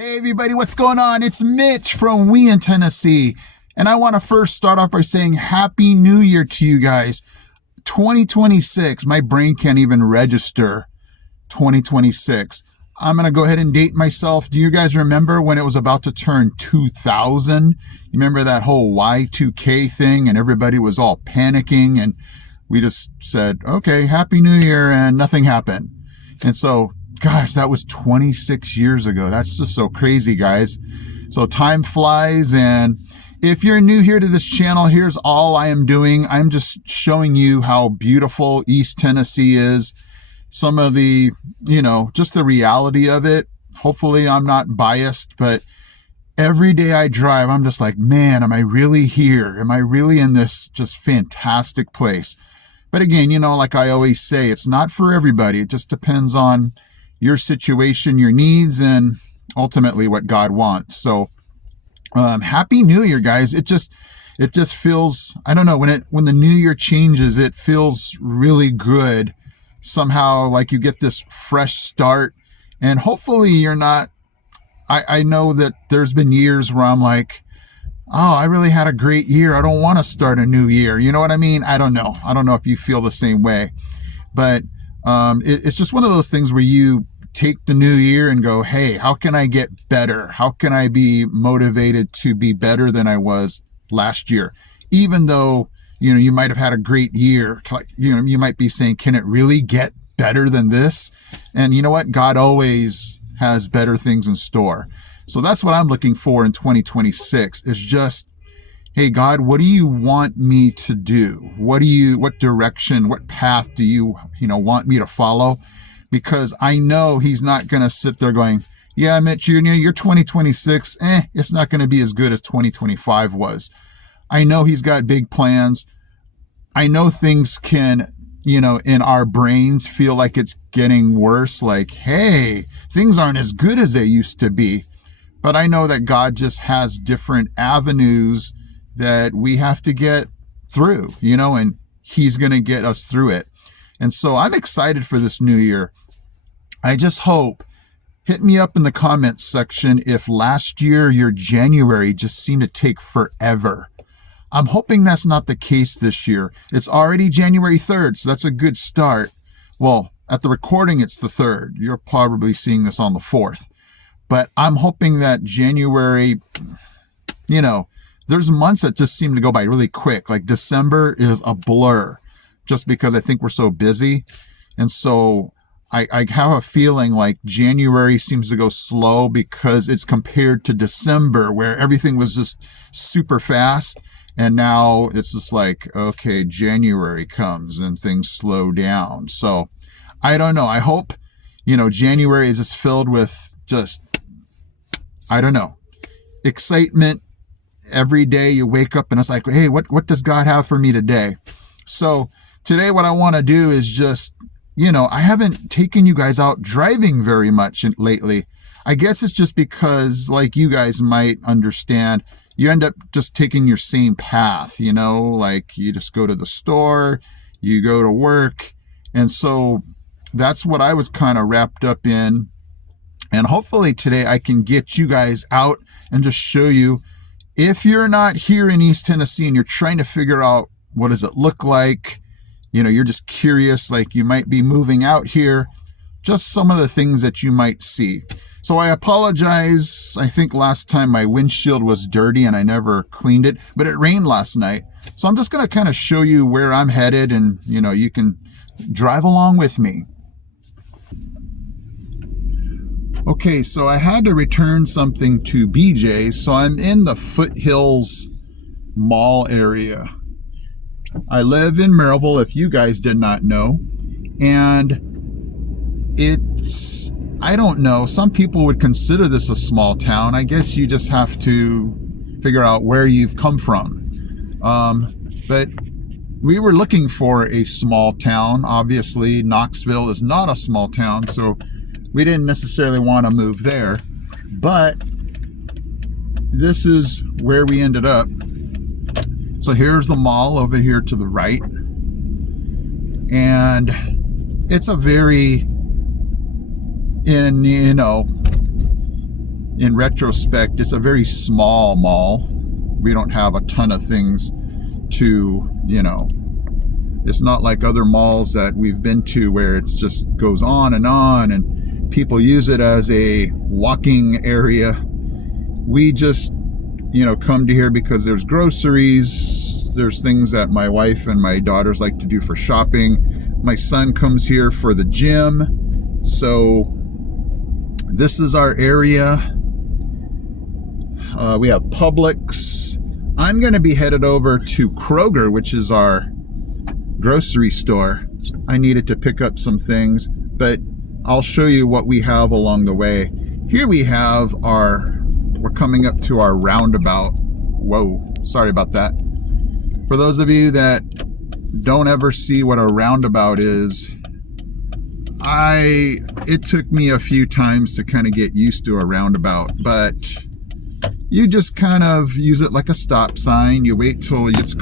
Hey everybody, what's going on? It's Mitch from We in Tennessee. And I want to first start off by saying Happy New Year to you guys. 2026, my brain can't even register 2026. I'm going to go ahead and date myself. Do you guys remember when it was about to turn 2000? You remember that whole Y2K thing and everybody was all panicking and we just said, okay, Happy New Year, and nothing happened. And so gosh, that was 26 years ago. That's just so crazy, guys. So time flies. And if you're new here to this channel, here's all I am doing. I'm just showing you how beautiful East Tennessee is. Some of the, just the reality of it. Hopefully I'm not biased, but every day I drive, I'm just like, man, am I really here? Am I really in this just fantastic place? But again, like I always say, it's not for everybody. It just depends on your situation, your needs, and ultimately what God wants. So Happy New Year, guys. It just feels, I don't know, when the new year changes, it feels really good. Somehow like you get this fresh start, and hopefully you're not, I know that there's been years where I'm like, oh, I really had a great year. I don't want to start a new year. You know what I mean? I don't know. I don't know if you feel the same way, but it's just one of those things where you take the new year and go, hey, how can I get better? How can I be motivated to be better than I was last year? Even though, you might have had a great year, you might be saying, can it really get better than this? And you know what? God always has better things in store. So that's what I'm looking for in 2026 is just, hey, God, what do you want me to do? What direction, what path do you want me to follow? Because I know he's not going to sit there going, yeah, Mitch, you're 2026. It's not going to be as good as 2025 was. I know he's got big plans. I know things can, in our brains feel like it's getting worse. Like, hey, things aren't as good as they used to be. But I know that God just has different avenues that we have to get through, and he's going to get us through it. And so I'm excited for this new year. I just hope, hit me up in the comments section if last year, your January just seemed to take forever. I'm hoping that's not the case this year. It's already January 3rd, so that's a good start. Well, at the recording, it's the 3rd. You're probably seeing this on the 4th. But I'm hoping that January, there's months that just seem to go by really quick. Like December is a blur just because I think we're so busy. And so I have a feeling like January seems to go slow because it's compared to December where everything was just super fast. And now it's just like, okay, January comes and things slow down. So I don't know. I hope, January is just filled with just, I don't know, excitement. Every day you wake up and it's like, hey, what does God have for me today? So today what I want to do is just, I haven't taken you guys out driving very much lately. I guess it's just because, like you guys might understand, you end up just taking your same path, like you just go to the store, you go to work. And so that's what I was kind of wrapped up in. And hopefully today I can get you guys out and just show you, if you're not here in East Tennessee and you're trying to figure out what does it look like, you're just curious, like you might be moving out here, just some of the things that you might see. So I apologize. I think last time my windshield was dirty and I never cleaned it, but it rained last night. So I'm just going to kind of show you where I'm headed and, you can drive along with me. Okay, so I had to return something to BJ, so I'm in the Foothills Mall area. I live in Maryville, if you guys did not know, and it's, I don't know, some people would consider this a small town. I guess you just have to figure out where you've come from. But we were looking for a small town. Obviously, Knoxville is not a small town, so we didn't necessarily want to move there, but this is where we ended up. So here's the mall over here to the right. And it's a very, in retrospect, it's a very small mall. We don't have a ton of things to, it's not like other malls that we've been to where it's just goes on and people use it as a walking area. We just, come to here because there's groceries, there's things that my wife and my daughters like to do for shopping. My son comes here for the gym. So this is our area. We have Publix. I'm going to be headed over to Kroger, which is our grocery store. I needed to pick up some things, but I'll show you what we have along the way. Here we have we're coming up to our roundabout. Whoa, sorry about that. For those of you that don't ever see what a roundabout is, it took me a few times to kind of get used to a roundabout, but you just kind of use it like a stop sign. You wait till it's...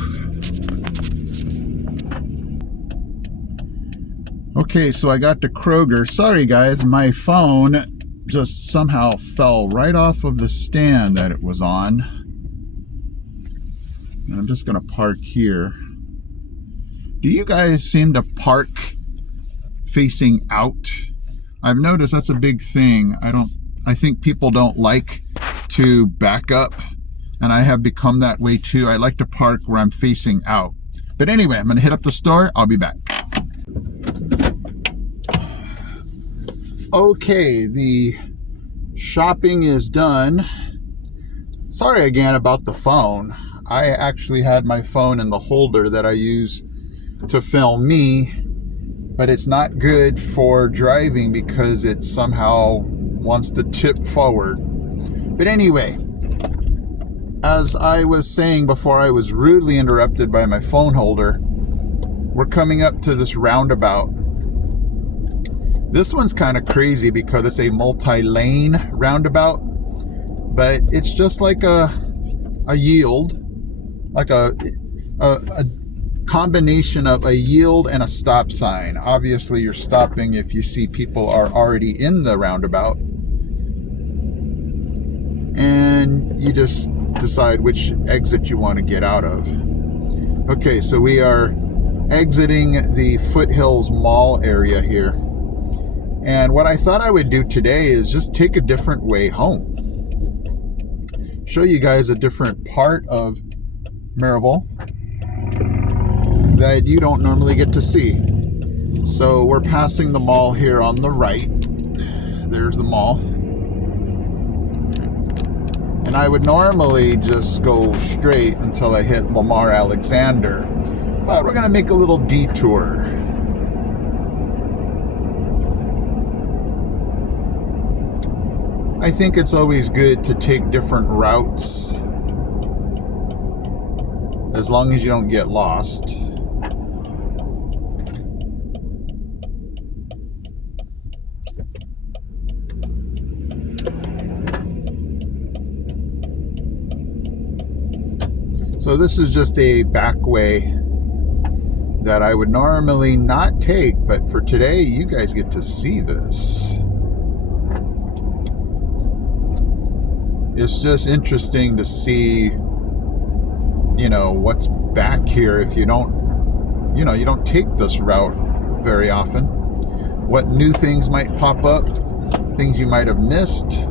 Okay, so I got to Kroger. Sorry guys, my phone just somehow fell right off of the stand that it was on. And I'm just gonna park here. Do you guys seem to park facing out? I've noticed that's a big thing. I think people don't like to back up, and I have become that way too. I like to park where I'm facing out. But anyway, I'm gonna hit up the store. I'll be back. Okay, the shopping is done. Sorry again about the phone. I actually had my phone in the holder that I use to film me, but it's not good for driving because it somehow wants to tip forward. But anyway, as I was saying before I was rudely interrupted by my phone holder, we're coming up to this roundabout. This one's kind of crazy because it's a multi-lane roundabout, but it's just like a yield, like a combination of a yield and a stop sign. Obviously, you're stopping if you see people are already in the roundabout, and you just decide which exit you want to get out of. Okay, so we are exiting the Foothills Mall area here. And what I thought I would do today is just take a different way home. Show you guys a different part of Maryville that you don't normally get to see. So we're passing the mall here on the right. There's the mall. And I would normally just go straight until I hit Lamar Alexander. But we're gonna make a little detour. I think it's always good to take different routes as long as you don't get lost. So this is just a back way that I would normally not take, but for today you guys get to see this. It's just interesting to see, what's back here if you don't, you don't take this route very often. What new things might pop up, things you might have missed.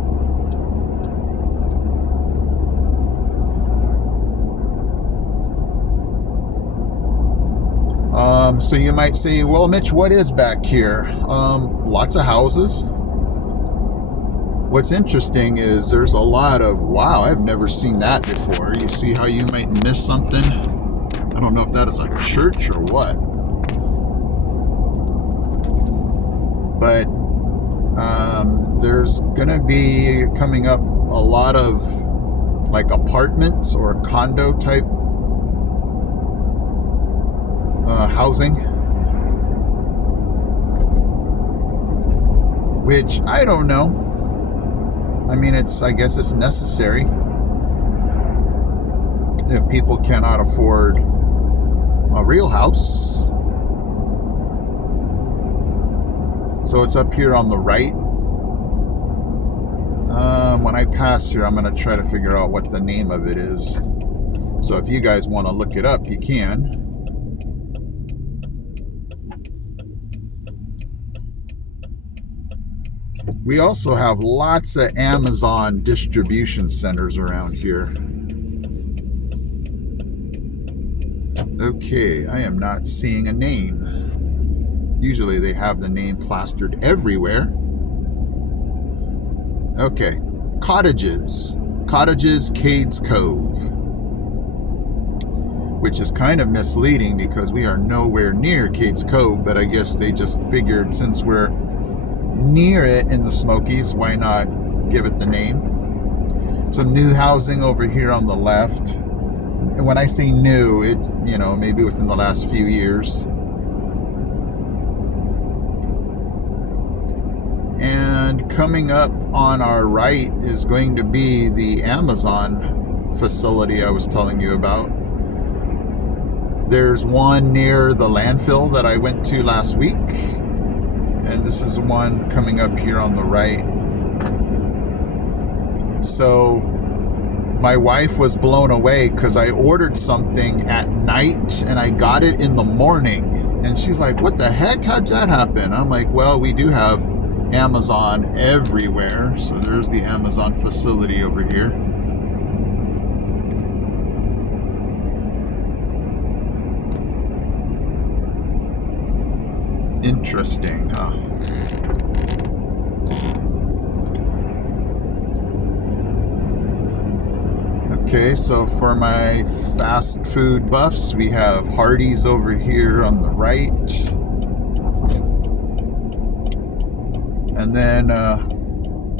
So you might say, well, Mitch, what is back here? Lots of houses. What's interesting is there's a lot of, wow, I've never seen that before. You see how you might miss something? I don't know if that is a church or what. But there's going to be coming up a lot of like apartments or condo type housing. Which I don't know. I mean, I guess it's necessary if people cannot afford a real house. So it's up here on the right. when I pass here, I'm going to try to figure out what the name of it is. So if you guys want to look it up, you can. We also have lots of Amazon distribution centers around here. Okay, I am not seeing a name. Usually they have the name plastered everywhere. Okay, Cottages, Cades Cove. Which is kind of misleading because we are nowhere near Cades Cove, but I guess they just figured since we're near it in the Smokies, why not give it the name? Some new housing over here on the left. And when I say new, it's, you know, maybe within the last few years. And coming up on our right is going to be the Amazon facility I was telling you about. There's one near the landfill that I went to last week. And this is one coming up here on the right. So my wife was blown away because I ordered something at night and I got it in the morning. And she's like, what the heck? How'd that happen? I'm like, well, we do have Amazon everywhere. So there's the Amazon facility over here. Interesting, huh? Okay, so for my fast food buffs, we have Hardee's over here on the right. And then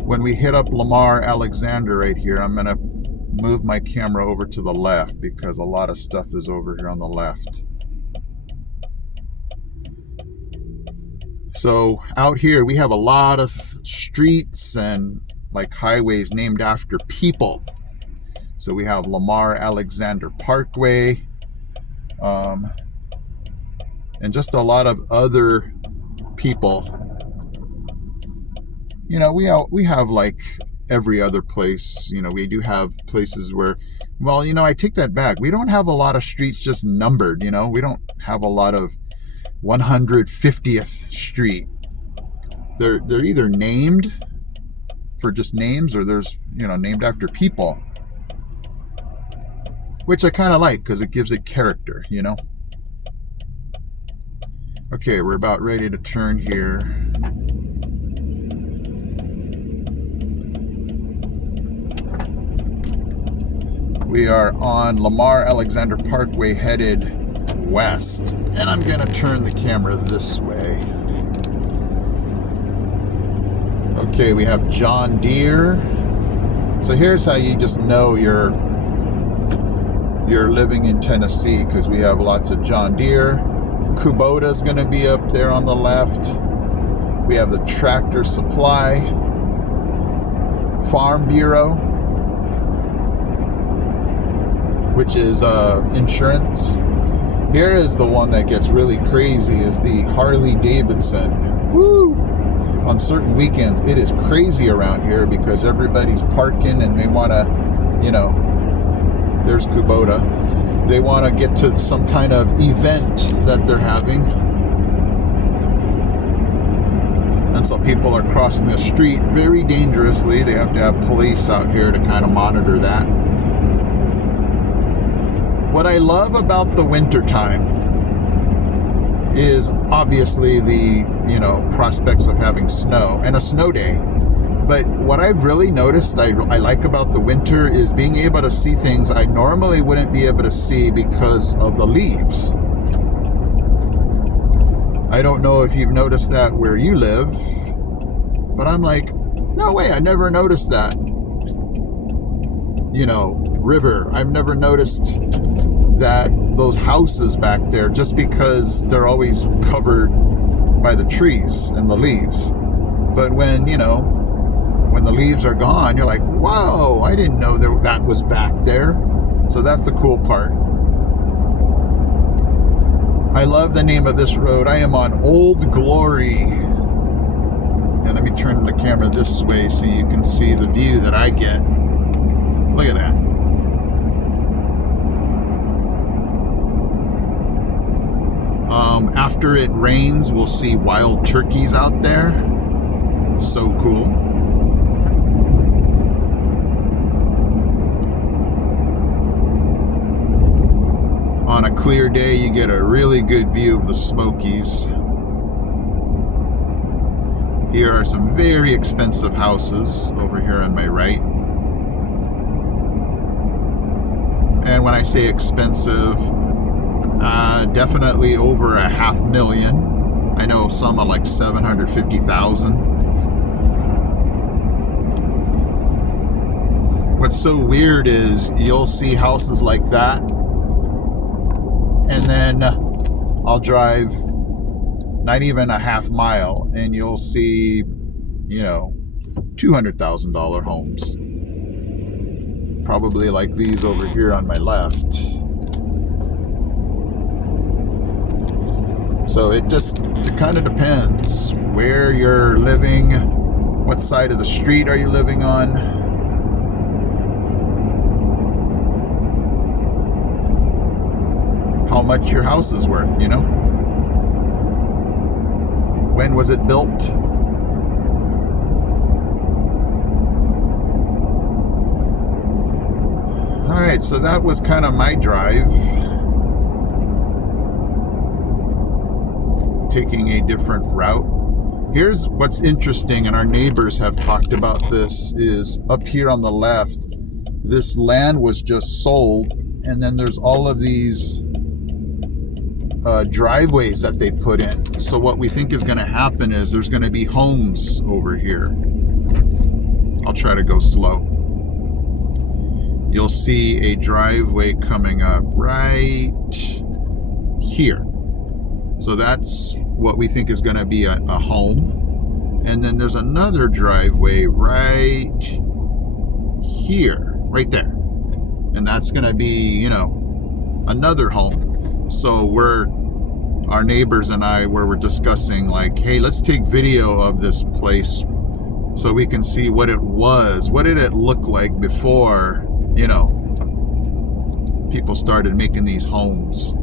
when we hit up Lamar Alexander right here, I'm going to move my camera over to the left because a lot of stuff is over here on the left. So out here we have a lot of streets and like highways named after people. So we have Lamar Alexander Parkway, and just a lot of other people. You know, we have like every other place. You know, we do have places where, well, you know, I take that back. We don't have a lot of streets just numbered. You know, we don't have a lot of 150th Street. They're either named for just names, or there's, you know, named after people, which I kind of like because it gives it character, you know. Okay, we're about ready to turn here. We are on Lamar Alexander Parkway headed west, and I'm gonna turn the camera this way. Okay, we have John Deere. So here's how you just know you're living in Tennessee, because we have lots of John Deere. Kubota's gonna be up there on the left. We have the Tractor Supply, Farm Bureau, which is insurance. Here is the one that gets really crazy, is the Harley Davidson. Woo! On certain weekends, it is crazy around here because everybody's parking and they want to, you know, there's Kubota. They want to get to some kind of event that they're having. And so people are crossing the street very dangerously. They have to have police out here to kind of monitor that. What I love about the winter time is obviously the, you know, prospects of having snow and a snow day. But what I've really noticed I like about the winter is being able to see things I normally wouldn't be able to see because of the leaves. I don't know if you've noticed that where you live, but I'm like, no way, I never noticed that. You know, river, I've never noticed that those houses back there, just because they're always covered by the trees and the leaves. But when, you know, when the leaves are gone, you're like, whoa, I didn't know that was back there. So that's the cool part. I love the name of this road. I am on Old Glory, and let me turn the camera this way so you can see the view that I get. Look at that. After it rains, we'll see wild turkeys out there. So cool. On a clear day, you get a really good view of the Smokies. Here are some very expensive houses over here on my right. And when I say expensive, definitely over $500,000. I know some are like $750,000. What's so weird is you'll see houses like that, and then I'll drive not even a half mile and you'll see, you know, $200,000 homes. Probably like these over here on my left. So it kind of depends where you're living, what side of the street are you living on. How much your house is worth, you know? When was it built? All right, so that was kind of my drive. Taking a different route. Here's what's interesting, and our neighbors have talked about this, is up here on the left, this land was just sold, and then there's all of these driveways that they put in. So what we think is going to happen is there's going to be homes over here. I'll try to go slow. You'll see a driveway coming up right here. So that's what we think is going to be a home. And then there's another driveway right here, right there. And that's going to be, you know, another home. So our neighbors and I, where we're discussing like, hey, let's take video of this place so we can see what it was. What did it look like before, you know, people started making these homes?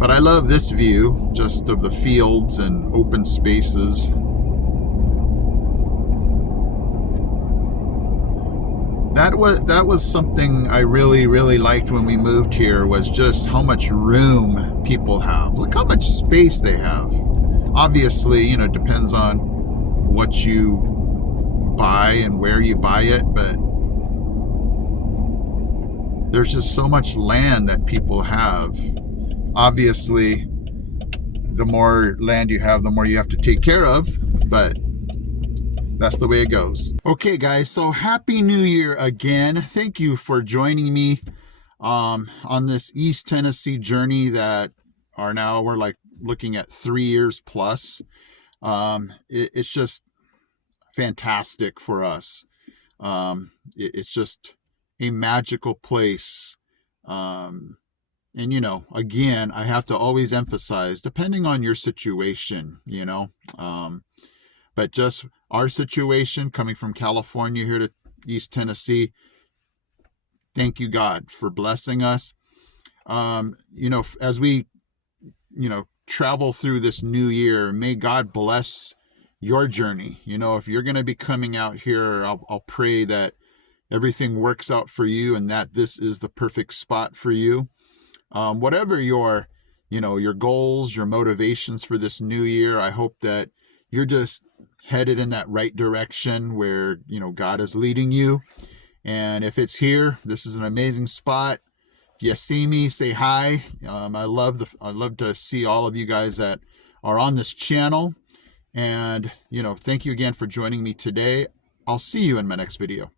But I love this view, just of the fields and open spaces. That was something I really, really liked when we moved here, was just how much room people have. Look how much space they have. Obviously, you know, it depends on what you buy and where you buy it, but there's just so much land that people have. Obviously, the more land you have, the more you have to take care of, but that's the way it goes. Okay, guys, so Happy New Year again. Thank you for joining me on this East Tennessee journey that we're like looking at 3 years plus. It's just fantastic for us. It's just a magical place. And, you know, again, I have to always emphasize, depending on your situation, you know, but just our situation coming from California here to East Tennessee, thank you, God, for blessing us. You know, as we, you know, travel through this new year, may God bless your journey. You know, if you're going to be coming out here, I'll pray that everything works out for you and that this is the perfect spot for you. Whatever your, you know, your goals, your motivations for this new year, I hope that you're just headed in that right direction where, you know, God is leading you. And if it's here, this is an amazing spot. If you see me, say hi. I love to see all of you guys that are on this channel. And, you know, thank you again for joining me today. I'll see you in my next video.